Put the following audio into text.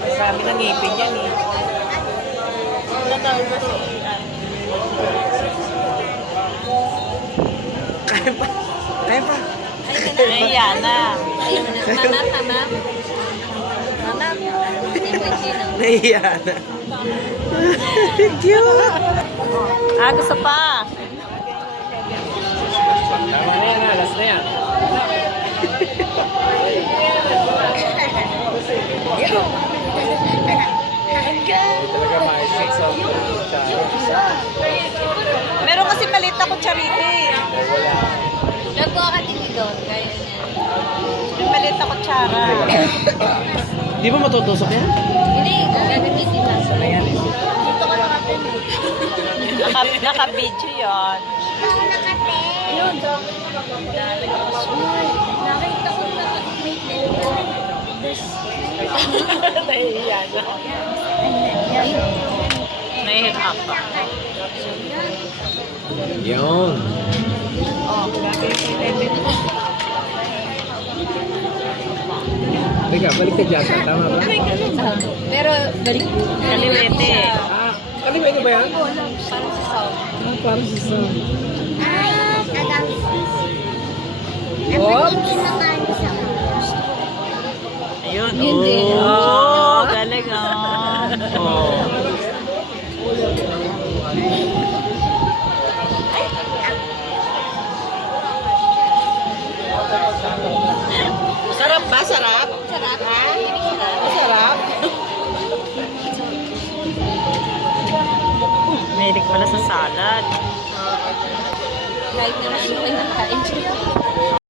Marami ng ngipin yan eh. Natawag mo si Kaya pa. Kaya pa. Nahiya na. Mama, mama. Mama, hindi mo sinang. Nahiya na. Cute. Gusto pa. Tama na yan, alas na yan. Talaga ma-six of Meron kasi maliit na kutsarita eh. Nagkuha ka din doon. Kaya niya. Yung maliit na kutsara. Di ba matutusok yan? Hindi, gagamitin lang. Ayan eh. Dito ko nakatin. Naka-video yun. Ayun. Nakita ko na may Nahiya na. Nahihirapan. Yun. Teka, balik ka dyan. Tama ba? Pero balik mo. Kaliwete. Kaliwete ba yan? Parang sa sound. Parang si Sam. Ay, tagamit. Oops! Ayun. Yun din. Oh, galing ah. Oh. Sarap ba? Sarap? Sarap. Ha? Sarap? Mahilig pala sa salad. Kahit naman ano kayo nakain siya.